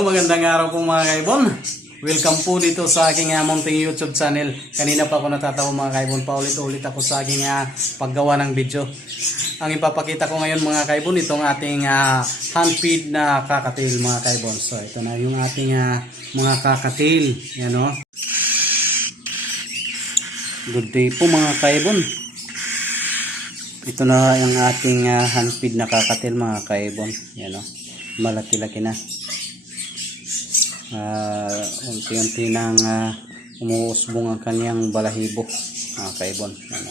Magandang araw po mga kaibon. Welcome po dito sa aking munting YouTube channel. Kanina pa ako natatawa mga kaibon. Paulit-ulit ako sa aking paggawa ng video. Ang ipapakita ko ngayon mga kaibon, itong ating hand feed na kakatil mga kaibon. So ito na yung ating mga kakatil. Yan o. Good day po mga kaibon. Ito na yung ating hand feed na kakatil mga kaibon. Yan o. Malaki-laki na. Unti-unti nang umuusbong ang kanyang balahibo mga kaibon. Ano?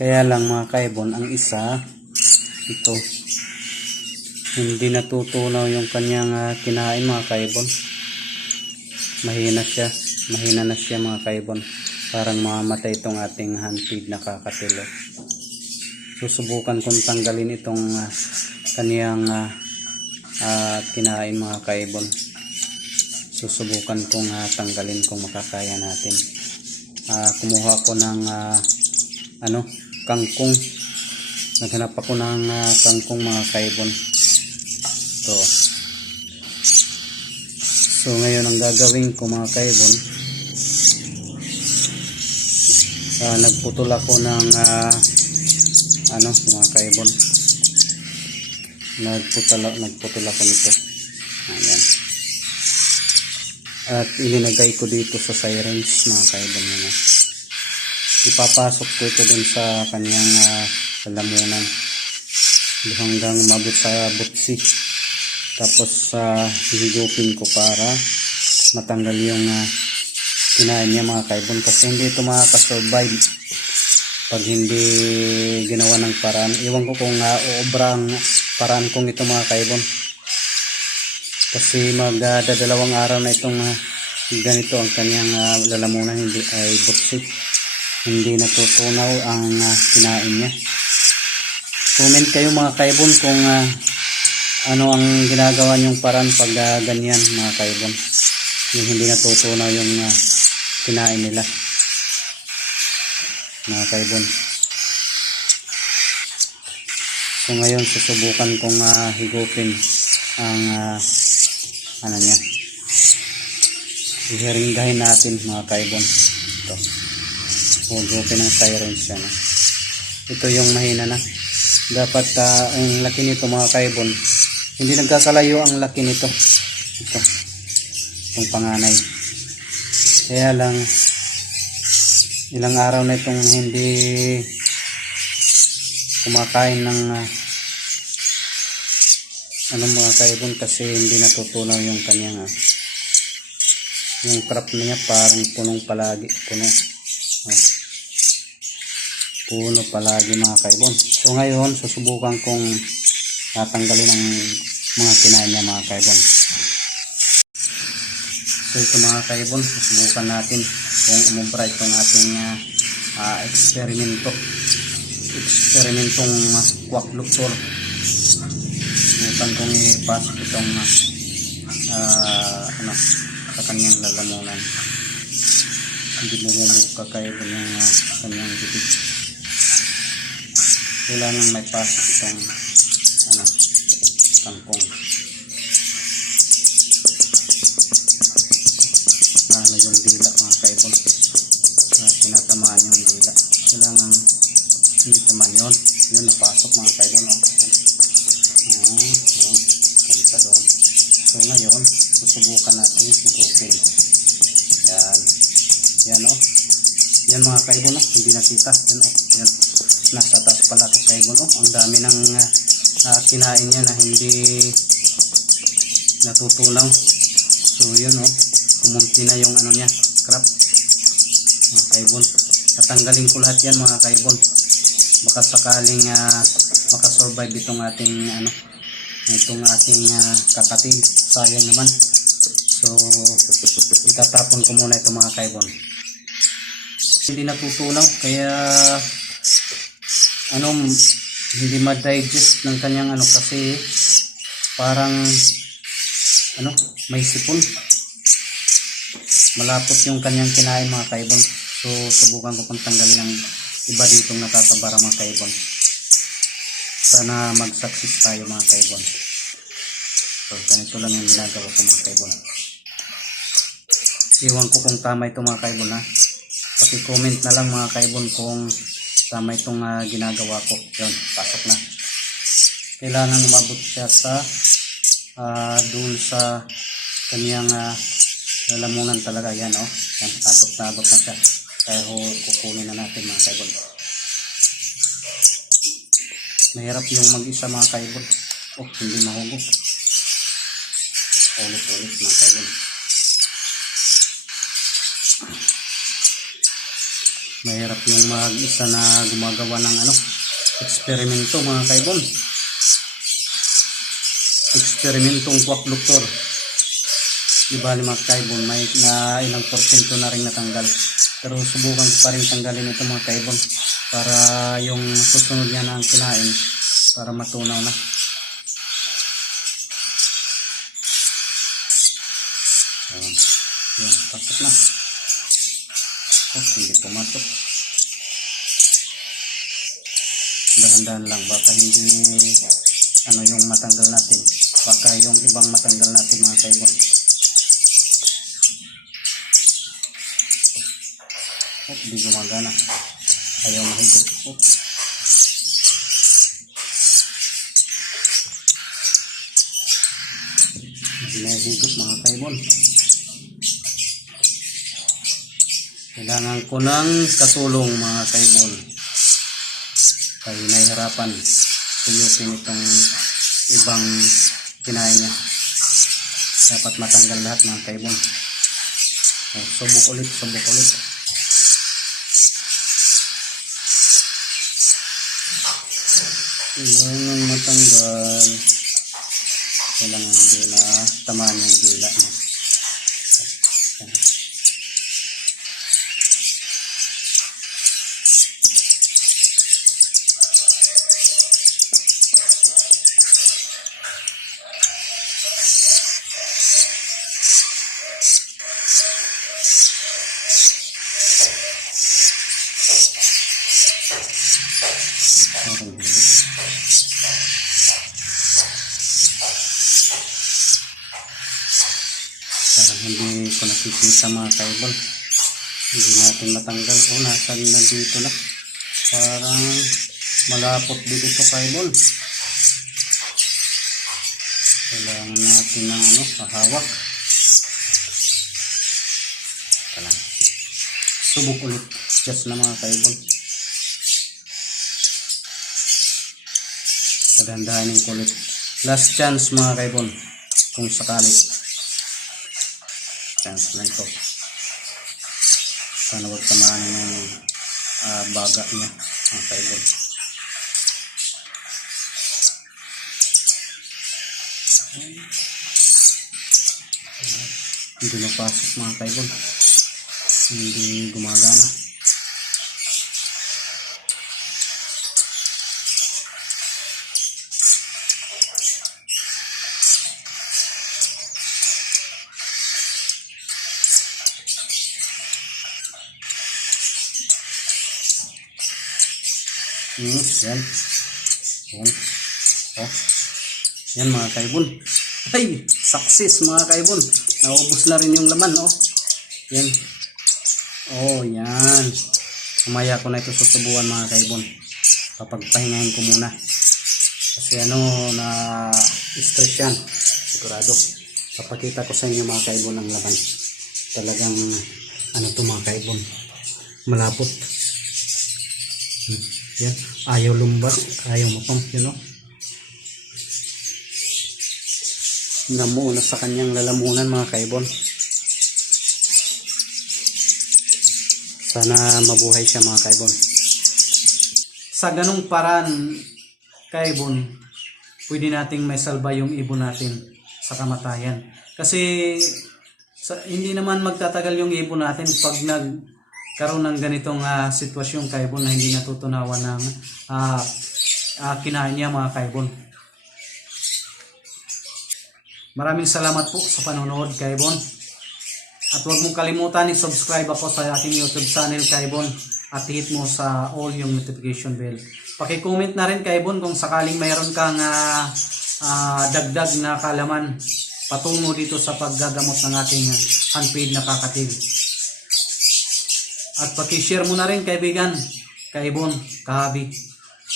Kaya lang mga kaibon, ang isa ito hindi natutunaw yung kanyang kinain mga kaibon. Mahina na siya mga kaibon. Parang mamamatay itong ating hand feed na kakatilo. Susubukan kong tanggalin itong kanyang kinain mga kaibon. Susubukan kong tanggalin kung makakaya natin. Kumuha ko ng kangkong. Naghanap ako ng kangkong mga kaibon. Ito. So ngayon ang gagawin ko mga kaibon, nagputol ako ng mga kaibon. Nagputol ako nito. Ayan. At ilinagay ko dito sa syringe mga kaibon. Ipapasok ko ito dun sa kanyang lalamunan hanggang mabot sa butsi. Tapos higupin ko para matanggal yung kinain niya mga kaibon, kasi hindi ito makakasurvive pag hindi ginawa ng paraan. Iwan ko kung uobra ang paraan kong ito mga kaibon, kasi magdadalawang araw na itong ganito ang kanyang lalamunan, hindi ay butsi, hindi natutunaw ang kinain niya. Comment kayo mga kaibon kung ano ang ginagawa niyong paraan pag ganyan mga kaibon, yung hindi natutunaw yung kinain nila mga kaibon. So ngayon susubukan kong higupin ang niya. Ihiringgahin natin mga kaibon. Ito. Higupin ng syringe yan. Ito yung mahina na. Dapat ang laki nito mga kaibon, hindi nagkakalayo ang laki nito. Ito. Itong panganay. Kaya lang ilang araw na itong hindi kumakain ng mga kaibon, kasi hindi natutunaw yung kanyang yung crop niya, parang punong palagi, puno palagi mga kaibon. So ngayon susubukan kong tatanggalin ang mga kinain niya mga kaibon. So ito mga kaibon, susubukan natin kung umubra itong ating eksperimentong quack doctor. Subukan kong ipasok itong sa kanyang lalamunan. Hindi bumumuka kaibon yung kanyang bibig. Kailangan may pasok itong kangkong. Yung dila mga kaibon, tinatamaan yung dila. Kailangan hindi taman yun napasok mga kaibon. Punta doon. So ngayon susubukan natin higupin. Yan mga kaibon, hindi nakita. Yan. Nasa taas pala ito kaibon. Ang dami ng kinain niya na hindi natutunaw. So yun kumunti na yung crop mga kaibon. Tatanggalin ko lahat yan mga kaibon, baka sakaling makasurvive itong ating kakatil. Sayang naman. So itatapon ko muna ito mga kaibon. Hindi natutunaw, kaya hindi ma-digest ng kanyang kasi parang may sipon. Malapot yung kanyang kinain mga kaibon. So subukan ko pang tanggalin ang iba ditong natatabara mga kaibon. Sana mag-success tayo mga kaibon. So ganito lang yung ginagawa ko mga kaibon. Iwan ko kung tama ito mga kaibon ha. Paki-comment na lang mga kaibon kung tama itong ginagawa ko. Yun, pasok na. Kailangan umabot siya sa doon sa kanyang lalamunan talaga. Yan o. Yan, abot na siya. Kaya kukunin na natin mga kaibon. Mahirap yung mag-isa mga kaibon. Oh, hindi mahugog. Ulit-ulit mga kaibon. Mahirap yung mag-isa na gumagawa ng eksperimento mga kaibon. Eksperimentong kwak-doktor. Di ba mga kaibon, may na ilang porsyento na rin natanggal. Pero subukan ko pa rin tanggalin ito mga kaibon para yung susunod niya na ang kinain para matunaw na. Yan, pasok na. Oh, hindi pumasok. Dahan-dahan lang, baka hindi yung matanggal natin. Baka yung ibang matanggal natin mga kaibon. Oh, di gumagana. Ayaw mahigop. Oh. Hindi na higop mga kaibon. Kailangan ko ng katulong mga kaibon. Kaya nahihirapan tuyupin itong ibang kinain niya. Dapat matanggal lahat mga kaibon. Subok ulit. Kailangan matanggal. Kailangan hindi na tamaan yung dila niya. Parang hindi ko nakikita mga kaibon. Hindi natin matanggal. O, nasan na dito na. Parang malapot dito kaibon. Kailangan natin ng hahawak. Subok ulit. Just na mga kaibon. Dahan-dahanin ko ulit. Last chance mga kaibon. Kung sakali. Chance lang ito. Sana huwag tamaan ng baga niya mga kaibon. Hindi napasok mga kaibon. Hindi gumagana. Yan. Oh. Yan mga kaibon. Ay, success mga kaibon. Naubos na rin yung laman, oh. Yan. Oh, yan. Mamaya ko na ito susubuan mga kaibon. Papagpahingahin ko muna. Kasi na stress yan. Sigurado. Papakita ko sa inyo mga kaibon ang laman. Talagang to mga kaibon. Malapot. Yan. Ayaw lumbat. Ayaw mapang. Namuuna sa kanyang lalamunan mga kaibon. Sana mabuhay siya mga kaibon. Sa ganung paraan kaibon, pwede nating may salba yung ibon natin sa kamatayan. Kasi hindi naman magtatagal yung ibon natin pag nagkaroon ng ganitong sitwasyon kaibon na hindi natutunawan ng kinain niya mga kaibon. Maraming salamat po sa panonood kaibon. At huwag mong kalimutan i-subscribe ako sa aking YouTube channel kaibon at hit mo sa all yung notification bell. Paki-comment na rin kaibon kung sakaling mayroon kang dagdag na kaalaman patungo dito sa paggagamot ng ating handpid na kakatil. At paki-share mo na rin kaibigan, kaibon, kahabi,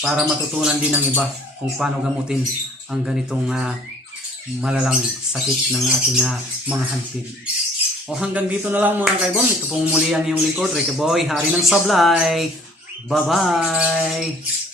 para matutunan din ng iba kung paano gamutin ang ganitong malalang sakit ng ating mga handpid. O hanggang dito na lang mga kaibon. Ito pong muli ang iyong lingkod, Ricky Boy, Hari ng Sablay. Bye-bye!